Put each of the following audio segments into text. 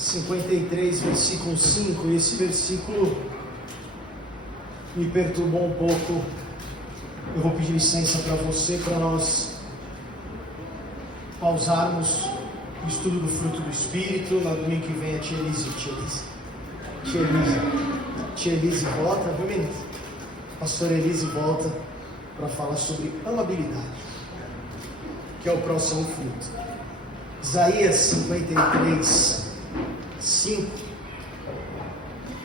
53, versículo 5, e esse versículo me perturbou um pouco. Eu vou pedir licença para você, para nós pausarmos o estudo do fruto do Espírito. Na domingo que vem a tia Elise volta, viu, menina? Pastor Elise volta para falar sobre amabilidade, que é o próximo fruto. Isaías 53, 5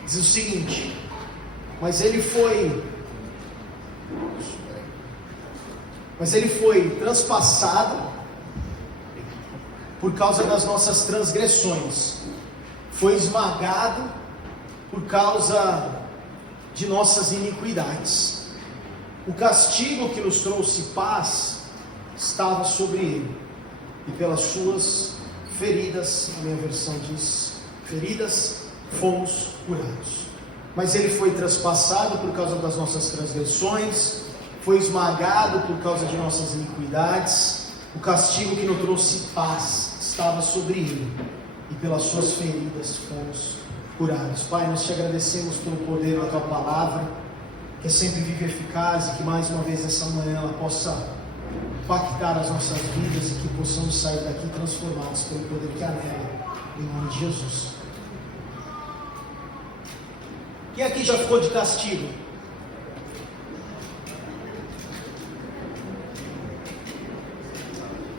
diz o seguinte: mas ele foi transpassado por causa das nossas transgressões, foi esmagado por causa de nossas iniquidades. O castigo que nos trouxe paz estava sobre ele, e pelas suas feridas, a minha versão diz, feridas, fomos curados. Mas ele foi transpassado por causa das nossas transgressões, foi esmagado por causa de nossas iniquidades. O castigo que nos trouxe paz estava sobre ele, e pelas suas feridas fomos curados. Pai, nós te agradecemos pelo poder da tua palavra, que é sempre viva e eficaz, e que mais uma vez essa manhã ela possa impactar as nossas vidas, e que possamos sair daqui transformados pelo poder que há nela, em nome de Jesus. Quem aqui já ficou de castigo?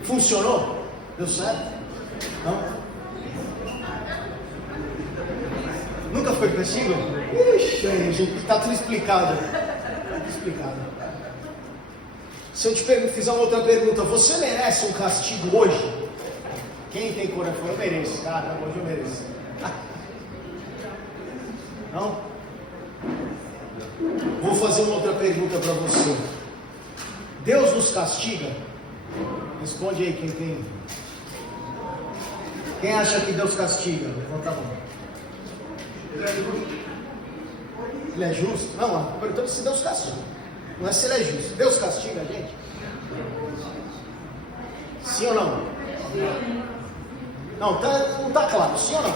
Funcionou? Deu certo? Não? Nunca foi de castigo? Ixi, gente, está tudo explicado. Tudo explicado. Se eu te fizer uma outra pergunta, você merece um castigo hoje? Quem tem coração? Eu mereço, cara, hoje eu mereço. Não? Vou fazer uma outra pergunta para você. Deus nos castiga? Responde aí quem tem. Quem acha que Deus castiga? Levanta a mão. Ele é justo? Não, perguntando se Deus castiga. Não é se ele é justo. Deus castiga a gente? Sim ou não? Não, não está claro. Sim ou não?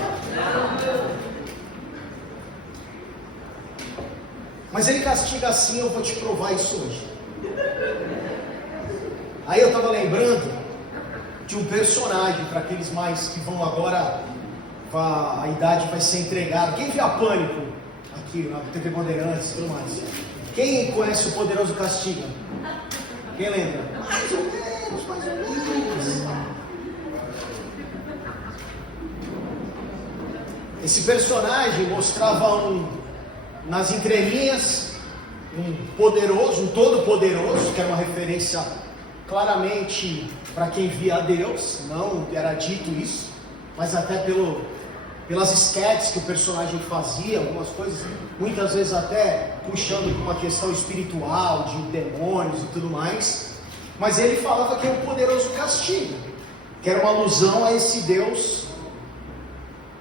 Mas ele castiga assim, eu vou te provar isso hoje. Aí eu estava lembrando de um personagem, para aqueles mais que vão agora, a idade vai ser entregada. Quem vê a Pânico aqui na TV Bandeirantes e tudo mais? Quem conhece o Poderoso Castiga? Quem lembra? Mais ou menos, mais ou menos. Esse personagem mostrava nas entrelinhas um poderoso, um todo-poderoso, que era uma referência claramente para quem via a Deus. Não era dito isso, mas até pelas esquetes que o personagem fazia, algumas coisas, muitas vezes até puxando para uma questão espiritual, de demônios e tudo mais. Mas ele falava que é um poderoso castigo, que era uma alusão a esse Deus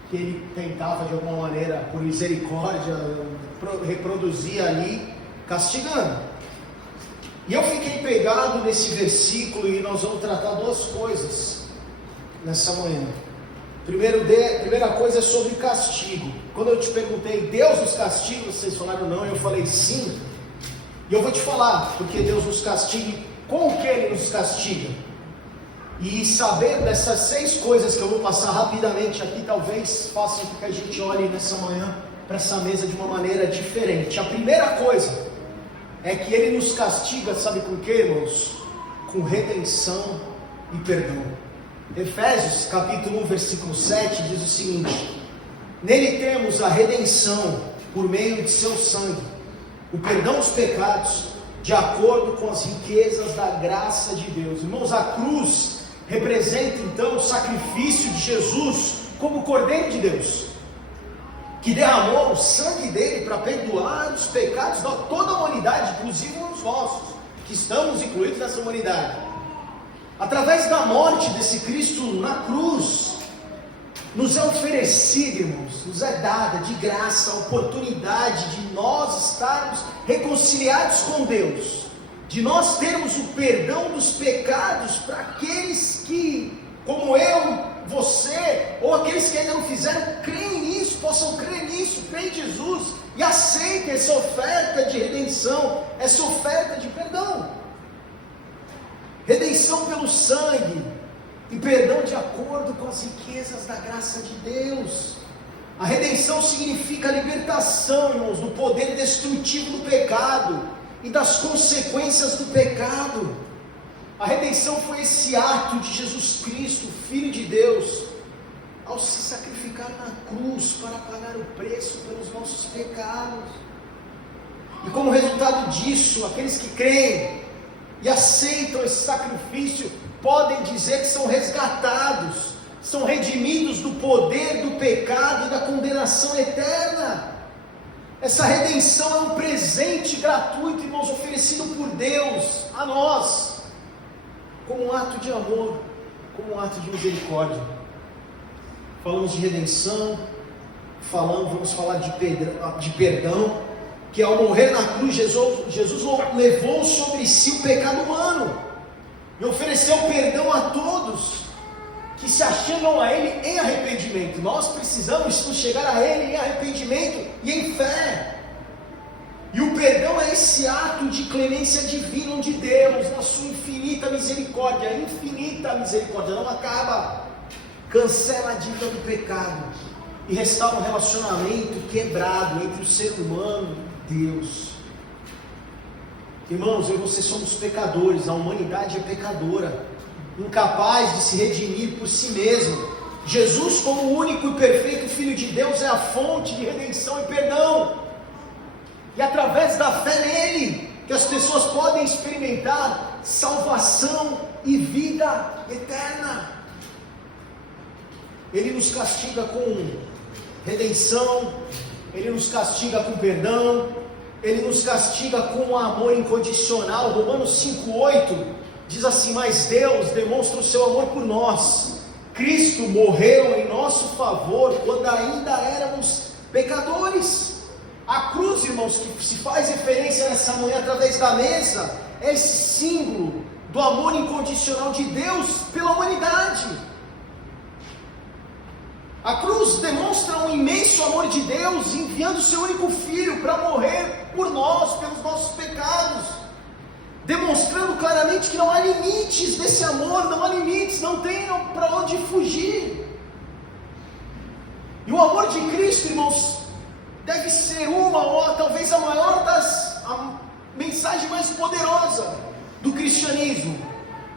que ele tentava de alguma maneira, por misericórdia, reproduzir ali, castigando. E eu fiquei pegado nesse versículo, e nós vamos tratar duas coisas nessa manhã. Primeira coisa é sobre castigo. Quando eu te perguntei, Deus nos castiga? Vocês falaram não, e eu falei sim. E eu vou te falar, porque Deus nos castiga, com o que Ele nos castiga. E saber dessas 6 coisas que eu vou passar rapidamente aqui, talvez façam com que a gente olhe nessa manhã para essa mesa de uma maneira diferente. A primeira coisa é que Ele nos castiga, sabe com o que, irmãos? Com redenção e perdão. Efésios capítulo 1, versículo 7 diz o seguinte: nele temos a redenção por meio de seu sangue, o perdão dos pecados, de acordo com as riquezas da graça de Deus. Irmãos, a cruz representa então o sacrifício de Jesus como Cordeiro de Deus, que derramou o sangue dele para perdoar os pecados de toda a humanidade, inclusive os nossos, que estamos incluídos nessa humanidade. Através da morte desse Cristo na cruz, nos é oferecido, irmãos, nos é dada de graça a oportunidade de nós estarmos reconciliados com Deus, de nós termos o perdão dos pecados para aqueles que, como eu, você, ou aqueles que ainda não fizeram, creem nisso, possam crer nisso, creem em Jesus, e aceitem essa oferta de redenção, essa oferta de perdão. Redenção pelo sangue, e perdão de acordo com as riquezas da graça de Deus. A redenção significa a libertação, irmãos, do poder destrutivo do pecado, e das consequências do pecado. A redenção foi esse ato de Jesus Cristo, Filho de Deus, ao se sacrificar na cruz para pagar o preço pelos nossos pecados. E como resultado disso, aqueles que creem e aceitam esse sacrifício podem dizer que são resgatados, são redimidos do poder do pecado e da condenação eterna. Essa redenção é um presente gratuito, irmãos, oferecido por Deus a nós, como um ato de amor, como um ato de misericórdia. Falamos de redenção, vamos falar de perdão, que ao morrer na cruz, Jesus levou sobre si o pecado humano, e ofereceu perdão a todos que se achegam a Ele em arrependimento. Nós precisamos nos chegar a Ele em arrependimento e em fé. E o perdão é esse ato de clemência divina, onde Deus, na sua infinita misericórdia, não acaba, cancela a dívida do pecado e restaura um relacionamento quebrado entre o ser humano e Deus. Irmãos, eu e você somos pecadores, a humanidade é pecadora, incapaz de se redimir por si mesmo. Jesus, como o único e perfeito Filho de Deus, é a fonte de redenção e perdão, e através da fé nele, que as pessoas podem experimentar salvação e vida eterna. Ele nos castiga com redenção, Ele nos castiga com perdão, Ele nos castiga com amor incondicional. Romanos 5,8 diz assim: mas Deus demonstra o seu amor por nós, Cristo morreu em nosso favor quando ainda éramos pecadores. A cruz, irmãos, que se faz referência nessa manhã através da mesa, é esse símbolo do amor incondicional de Deus pela humanidade. A cruz demonstra um imenso amor de Deus, enviando o seu único Filho para morrer por nós, pelos nossos pecados, demonstrando claramente que não há limites desse amor, não há limites, não tem para onde fugir. E o amor de Cristo, irmãos, deve ser ou talvez a mensagem mais poderosa do cristianismo,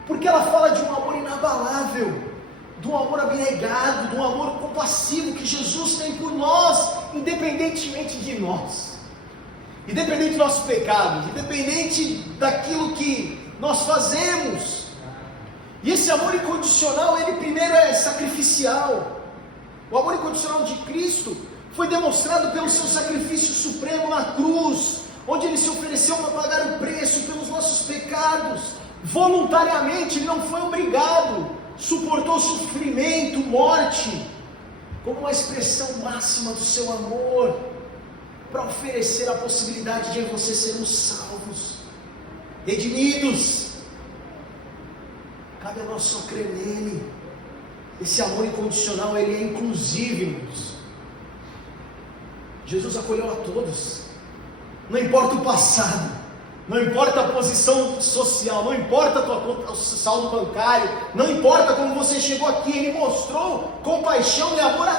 porque ela fala de um amor inabalável, de um amor abnegado, de um amor compassivo que Jesus tem por nós, independentemente de nós, independente dos nossos pecados, independente daquilo que nós fazemos. E esse amor incondicional, ele primeiro é sacrificial. O amor incondicional de Cristo foi demonstrado pelo seu sacrifício supremo na cruz, onde Ele se ofereceu para pagar o preço pelos nossos pecados, voluntariamente. Ele não foi obrigado, suportou sofrimento, morte, como uma expressão máxima do seu amor, para oferecer a possibilidade de você sermos salvos, redimidos. Cabe a nós só crer nele. Esse amor incondicional, ele é inclusivo, irmãos. Jesus acolheu a todos, não importa o passado, não importa a posição social, não importa o saldo bancário, não importa como você chegou aqui. Ele mostrou compaixão e amor a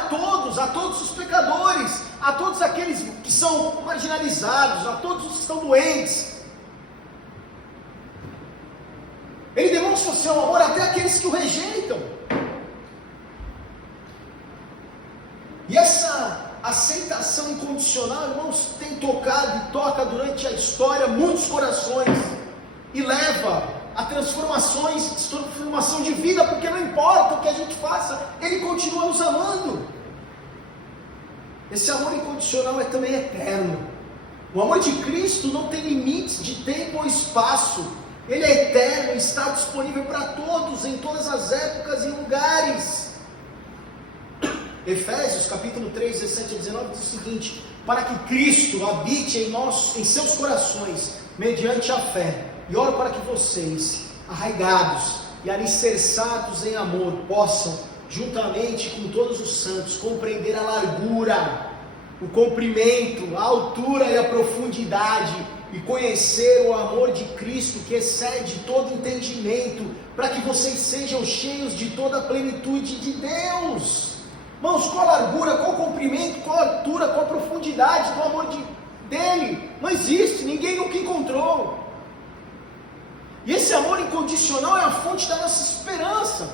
todos os pecadores, a todos aqueles que são marginalizados, a todos os que estão doentes. Ele demonstra o seu amor até aqueles que o rejeitam. E essa aceitação incondicional, irmãos, tem tocado e toca durante a história muitos corações, e leva a transformação de vida, porque não importa o que a gente faça, Ele continua nos amando. Esse amor incondicional é também eterno. O amor de Cristo não tem limites de tempo ou espaço. Ele é eterno e está disponível para todos, em todas as épocas e lugares. Efésios capítulo 3, 17 a 19 diz o seguinte: para que Cristo habite em seus corações, mediante a fé, e oro para que vocês, arraigados e alicerçados em amor, possam, juntamente com todos os santos, compreender a largura, o comprimento, a altura e a profundidade, e conhecer o amor de Cristo que excede todo entendimento, para que vocês sejam cheios de toda a plenitude de Deus. Irmãos, qual a largura, qual o comprimento, qual a altura, qual a profundidade do amor dele? Não existe, ninguém nunca encontrou. E esse amor incondicional é a fonte da nossa esperança.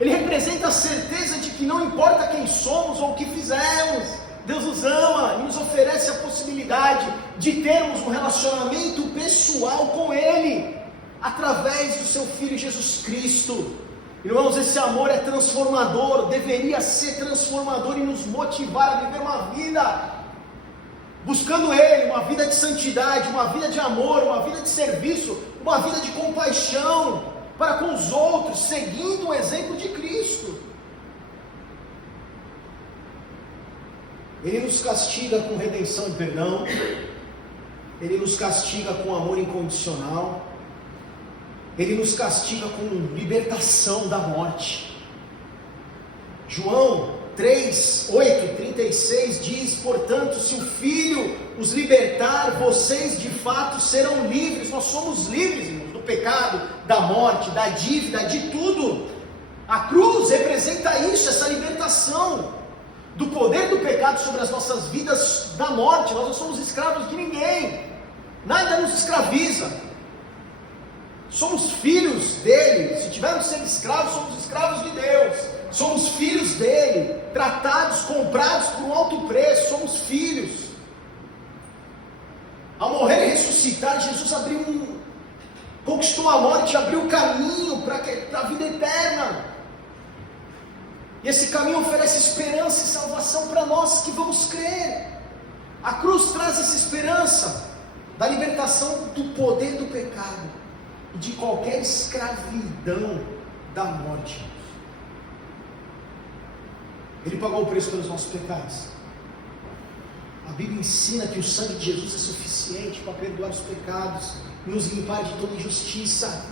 Ele representa a certeza de que não importa quem somos ou o que fizemos, Deus nos ama e nos oferece a possibilidade de termos um relacionamento pessoal com Ele, através do seu Filho Jesus Cristo. Irmãos, esse amor é transformador, deveria ser transformador e nos motivar a viver uma vida buscando Ele, uma vida de santidade, uma vida de amor, uma vida de serviço, uma vida de compaixão para com os outros, seguindo o exemplo de Cristo. Ele nos castiga com redenção e perdão, Ele nos castiga com amor incondicional, Ele nos castiga com libertação da morte. João 3:8-36 diz: portanto, se o Filho os libertar, vocês de fato serão livres. Nós somos livres, irmãos, do pecado, da morte, da dívida, de tudo. A cruz representa isso, essa libertação do poder do pecado sobre as nossas vidas, da morte. Nós não somos escravos de ninguém, nada nos escraviza, somos filhos dele. Se tivermos de ser escravos, somos escravos de Deus, somos filhos dele, tratados, comprados por um alto preço, somos filhos. Ao morrer e ressuscitar, Jesus conquistou a morte, abriu o caminho para a vida eterna. E esse caminho oferece esperança e salvação para nós que vamos crer. A cruz traz essa esperança da libertação do poder do pecado e de qualquer escravidão da morte. Ele pagou o preço pelos nossos pecados. A Bíblia ensina que o sangue de Jesus é suficiente para perdoar os pecados e nos limpar de toda injustiça.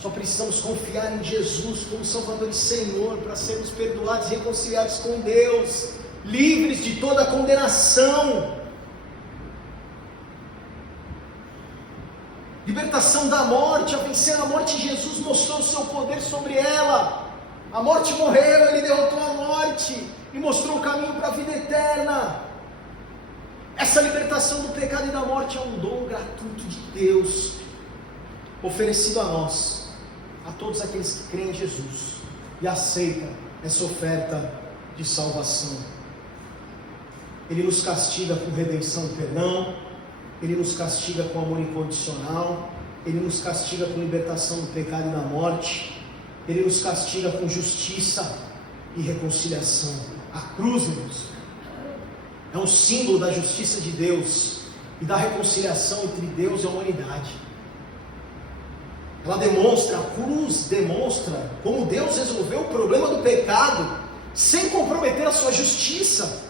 Só precisamos confiar em Jesus como Salvador e Senhor para sermos perdoados e reconciliados com Deus, livres de toda condenação. Libertação da morte. A vencer a morte, Jesus mostrou o seu poder sobre ela. A morte morreu, Ele derrotou a morte e mostrou o caminho para a vida eterna. Essa libertação do pecado e da morte é um dom gratuito de Deus, oferecido a nós, a todos aqueles que creem em Jesus e aceitam essa oferta de salvação. Ele nos castiga com redenção e perdão, Ele nos castiga com amor incondicional, Ele nos castiga com libertação do pecado e da morte, Ele nos castiga com justiça e reconciliação. A cruz, irmãos, é um símbolo da justiça de Deus e da reconciliação entre Deus e a humanidade. Ela demonstra, a cruz demonstra como Deus resolveu o problema do pecado sem comprometer a sua justiça,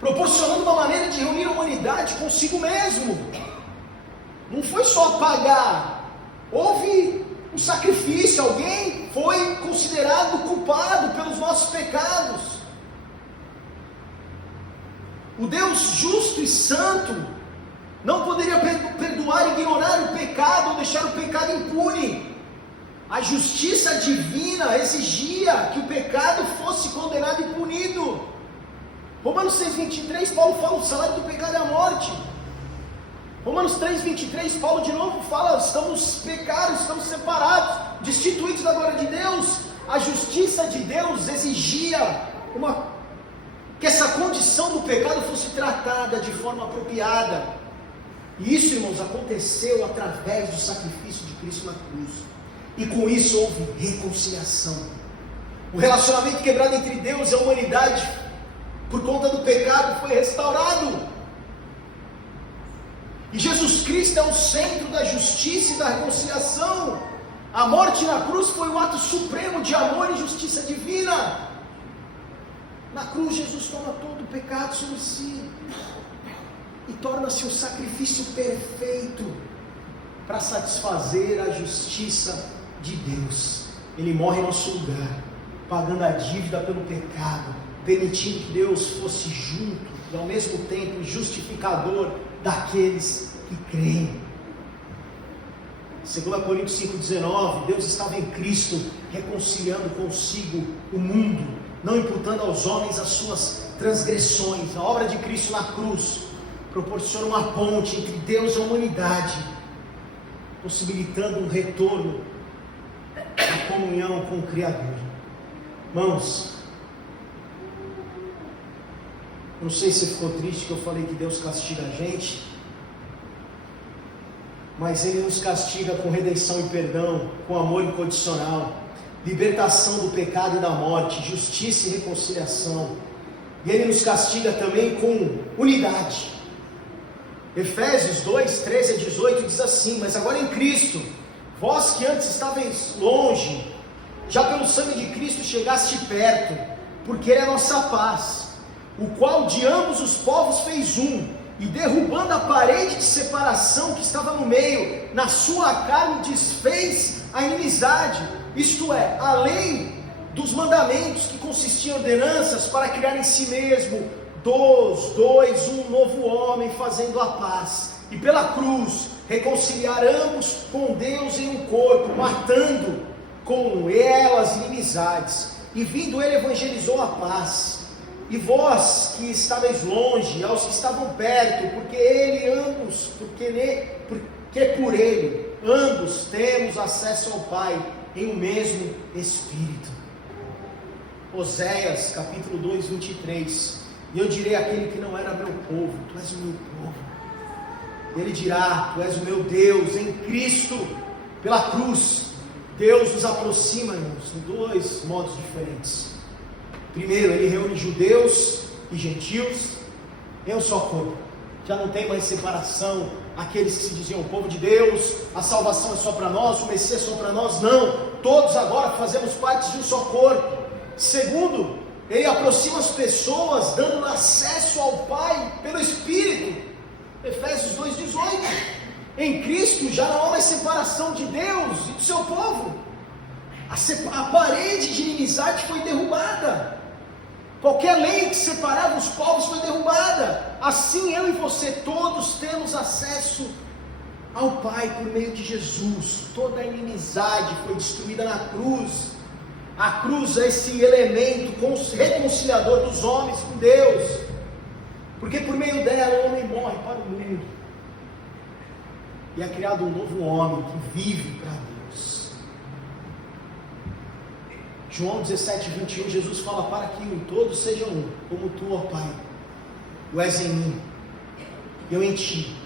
proporcionando uma maneira de reunir a humanidade consigo mesmo. Não foi só pagar, houve um sacrifício, alguém foi considerado culpado pelos nossos pecados. O Deus justo e santo não poderia perdoar, ignorar o pecado ou deixar o pecado impune. A justiça divina exigia que o pecado fosse condenado e punido. Romanos 6:23, Paulo fala: o salário do pecado é a morte. Romanos 3:23, Paulo de novo fala: estamos pecados, estamos separados, destituídos da glória de Deus. A justiça de Deus exigia que essa condição do pecado fosse tratada de forma apropriada. E isso, irmãos, aconteceu através do sacrifício de Cristo na cruz. E com isso houve reconciliação. O relacionamento quebrado entre Deus e a humanidade, por conta do pecado, foi restaurado. E Jesus Cristo é o centro da justiça e da reconciliação. A morte na cruz foi o ato supremo de amor e justiça divina. Na cruz, Jesus toma todo o pecado sobre si e torna-se o sacrifício perfeito para satisfazer a justiça de Deus. Ele morre em nosso lugar, pagando a dívida pelo pecado, permitindo que Deus fosse junto e ao mesmo tempo justificador daqueles que creem. 2 Coríntios 5,19, Deus estava em Cristo, reconciliando consigo o mundo, não imputando aos homens as suas transgressões. A obra de Cristo na cruz proporciona uma ponte entre Deus e a humanidade, possibilitando um retorno à comunhão com o Criador. Irmãos, não sei se ficou triste que eu falei que Deus castiga a gente, mas Ele nos castiga com redenção e perdão, com amor incondicional, libertação do pecado e da morte, justiça e reconciliação. E Ele nos castiga também com unidade. Efésios 2, 13 a 18 diz assim: mas agora em Cristo, vós que antes estavais longe, já pelo sangue de Cristo chegaste perto, porque Ele é a nossa paz, o qual de ambos os povos fez um, e derrubando a parede de separação que estava no meio, na sua carne desfez a inimizade, isto é, a lei dos mandamentos, que consistiam em ordenanças para criar em si mesmo dos dois um novo homem, fazendo a paz, e pela cruz reconciliar ambos com Deus em um corpo, matando com elas inimizades, e vindo Ele evangelizou a paz. E vós que estáveis longe, aos que estavam perto, porque por Ele ambos temos acesso ao Pai em um mesmo Espírito. Oséias capítulo 2, 23: e eu direi àquele que não era meu povo, tu és o meu povo. Ele dirá, tu és o meu Deus. Em Cristo, pela cruz, Deus nos aproxima, irmãos, em dois modos diferentes. Primeiro, Ele reúne judeus e gentios em um só corpo. Já não tem mais separação, aqueles que se diziam o povo de Deus, a salvação é só para nós, o Messias é só para nós. Não, todos agora fazemos parte de um só corpo. Segundo, Ele aproxima as pessoas, dando acesso ao Pai pelo Espírito. Efésios 2,18. Em Cristo já não há mais separação de Deus e do seu povo. A parede de inimizade foi derrubada. Qualquer lei que separava os povos foi derrubada. Assim eu e você todos temos acesso ao Pai por meio de Jesus. Toda a inimizade foi destruída na cruz. A cruz é esse elemento reconciliador dos homens com Deus, porque por meio dela o homem morre para o mundo e é criado um novo homem que vive para Deus. João 17, 21, Jesus fala: para que em todos sejam um, como tu, ó Pai, tu és em mim, eu em ti,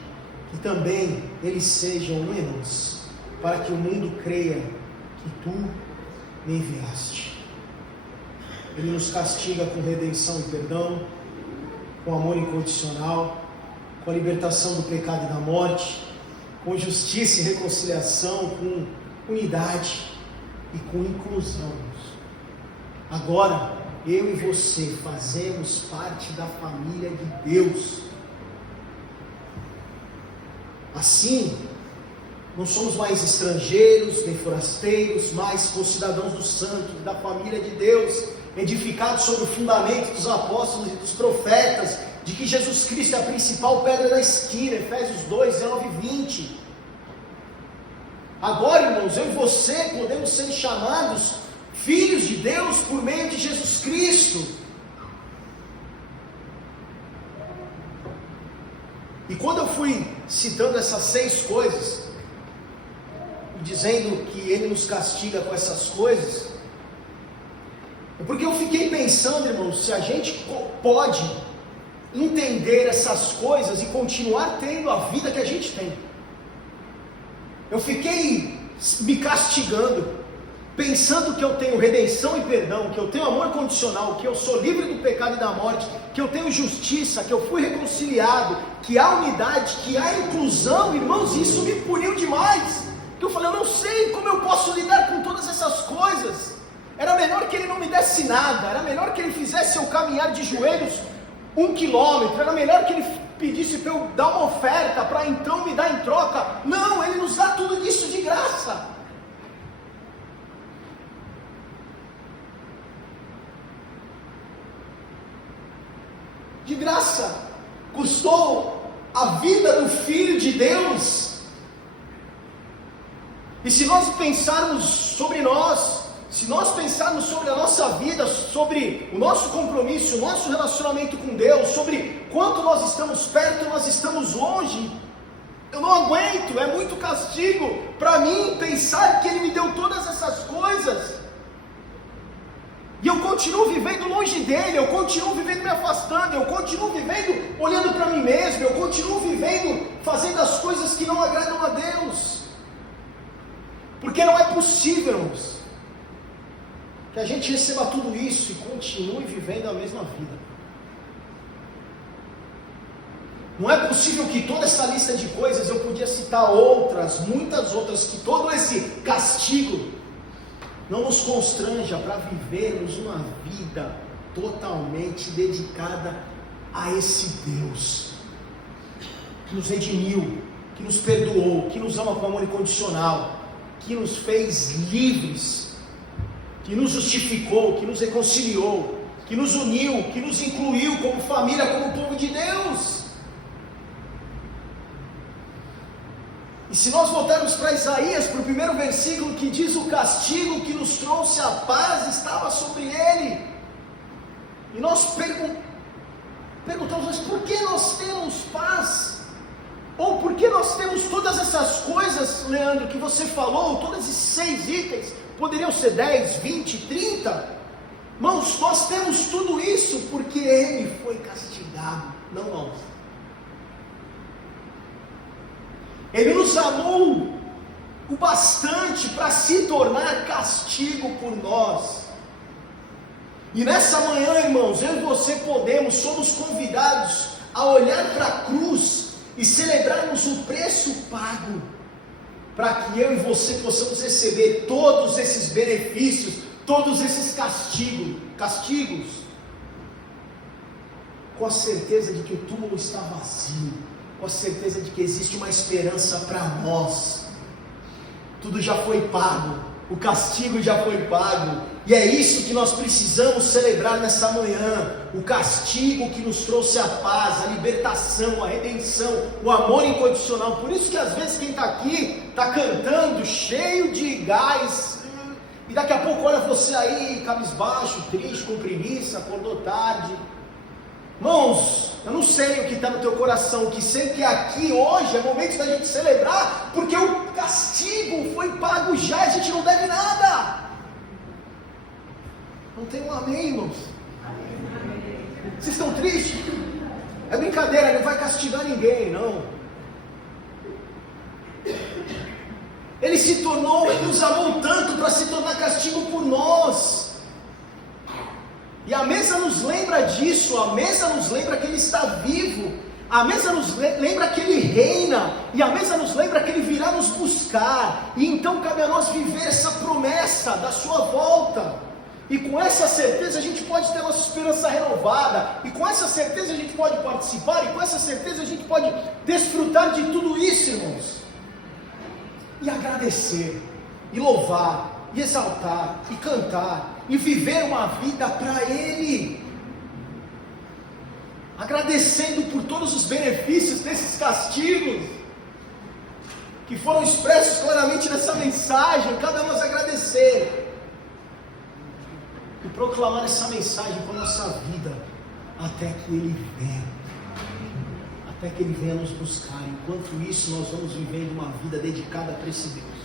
que também eles sejam um em nós, para que o mundo creia que tu me enviaste. Ele nos castiga com redenção e perdão, com amor incondicional, com a libertação do pecado e da morte, com justiça e reconciliação, com unidade e com inclusão. Agora, eu e você fazemos parte da família de Deus. Assim, não somos mais estrangeiros, nem forasteiros, mas concidadãos dos santos, da família de Deus, edificados sobre o fundamento dos apóstolos e dos profetas, de que Jesus Cristo é a principal pedra da esquina, Efésios 2, 19 e 20. Agora, irmãos, eu e você podemos ser chamados filhos de Deus por meio de Jesus Cristo. E quando eu fui citando essas 6 coisas, dizendo que Ele nos castiga com essas coisas, é porque eu fiquei pensando, irmãos, se a gente pode entender essas coisas e continuar tendo a vida que a gente tem. Eu fiquei me castigando, pensando que eu tenho redenção e perdão, que eu tenho amor condicional, que eu sou livre do pecado e da morte, que eu tenho justiça, que eu fui reconciliado, que há unidade, que há inclusão. Irmãos, isso me puniu demais, que eu falei, eu não sei como eu posso lidar com todas essas coisas. Era melhor que Ele não me desse nada, era melhor que Ele fizesse eu caminhar de joelhos 1 quilômetro, era melhor que Ele pedisse para eu dar uma oferta, para então me dar em troca. Não, Ele nos dá tudo isso de graça. de graça, custou a vida do Filho de Deus. E se nós pensarmos sobre nós, se nós pensarmos sobre a nossa vida, sobre o nosso compromisso, o nosso relacionamento com Deus, sobre quanto nós estamos perto ou nós estamos longe, eu não aguento, é muito castigo para mim pensar que Ele me deu todas essas coisas, e eu continuo vivendo longe dEle, eu continuo vivendo me afastando, eu continuo vivendo olhando para mim mesmo, eu continuo vivendo fazendo as coisas que não agradam a Deus, porque não é possível, irmãos, que a gente receba tudo isso e continue vivendo a mesma vida. Não é possível que toda essa lista de coisas, eu podia citar outras, muitas outras, que todo esse castigo não nos constranja para vivermos uma vida totalmente dedicada a esse Deus, que nos redimiu, que nos perdoou, que nos ama com amor incondicional, que nos fez livres, que nos justificou, que nos reconciliou, que nos uniu, que nos incluiu como família, como povo de Deus. E se nós voltarmos para Isaías, para o primeiro versículo, que diz: o castigo que nos trouxe a paz estava sobre ele. E nós perguntamos, mas por que nós temos paz? Ou por que nós temos todas essas coisas, Leandro, que você falou, todos esses 6 itens, poderiam ser 10, 20, 30? Irmãos, nós temos tudo isso porque Ele foi castigado, não nós. Ele nos amou o bastante para se tornar castigo por nós. E nessa manhã, irmãos, eu e você somos convidados a olhar para a cruz e celebrarmos o preço pago, para que eu e você possamos receber todos esses benefícios, todos esses castigos, com a certeza de que o túmulo está vazio, com a certeza de que existe uma esperança para nós. Tudo já foi pago, o castigo já foi pago, e é isso que nós precisamos celebrar nessa manhã, o castigo que nos trouxe a paz, a libertação, a redenção, o amor incondicional. Por isso que às vezes quem está aqui, está cantando, cheio de gás, e daqui a pouco olha você aí, cabisbaixo, triste, com preguiça, acordou tarde. Irmãos, eu não sei o que está no teu coração, o que sei que aqui hoje é momento da gente celebrar, porque o castigo foi pago já, a gente não deve nada. Não tem um amém, irmãos? Vocês estão tristes? É brincadeira, ele não vai castigar ninguém, não. Ele nos amou tanto para se tornar castigo por nós. E a mesa nos lembra disso, a mesa nos lembra que Ele está vivo, a mesa nos lembra que Ele reina, e a mesa nos lembra que Ele virá nos buscar, e então cabe a nós viver essa promessa da sua volta, e com essa certeza a gente pode ter nossa esperança renovada, e com essa certeza a gente pode participar, e com essa certeza a gente pode desfrutar de tudo isso, irmãos, e agradecer, e louvar, e exaltar, e cantar, e viver uma vida para Ele, agradecendo por todos os benefícios desses castigos, que foram expressos claramente nessa mensagem. Cabe a nós agradecer, e proclamar essa mensagem com a nossa vida, até que Ele venha, até que Ele venha nos buscar. Enquanto isso, nós vamos vivendo uma vida dedicada para esse Deus.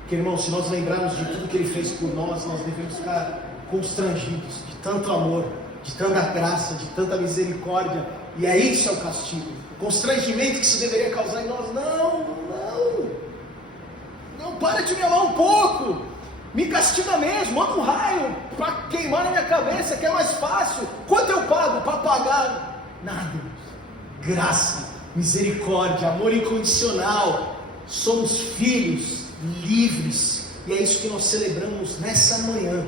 Porque, irmão, se nós lembrarmos de tudo que Ele fez por nós, nós devemos ficar constrangidos de tanto amor, de tanta graça, de tanta misericórdia. E é isso, é o castigo, o constrangimento que isso deveria causar em nós. Não, para de me amar um pouco, me castiga mesmo, manda um raio para queimar na minha cabeça, que é mais fácil. Quanto eu pago para pagar? Nada. Graça, misericórdia, amor incondicional. Somos filhos livres, e é isso que nós celebramos nessa manhã,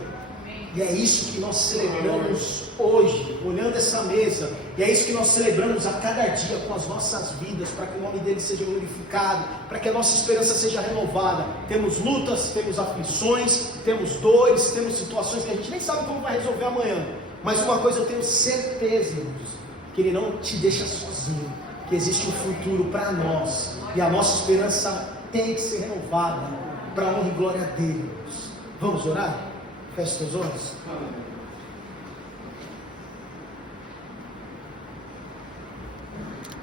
e é isso que nós celebramos hoje, olhando essa mesa, e é isso que nós celebramos a cada dia com as nossas vidas, para que o nome dele seja glorificado, para que a nossa esperança seja renovada. Temos lutas, temos aflições, temos dores, temos situações que a gente nem sabe como vai resolver amanhã, mas uma coisa eu tenho certeza, irmãos, que Ele não te deixa sozinho, que existe um futuro para nós, e a nossa esperança tem que ser renovada, para a honra e glória dele. Vamos orar? Feche teus olhos.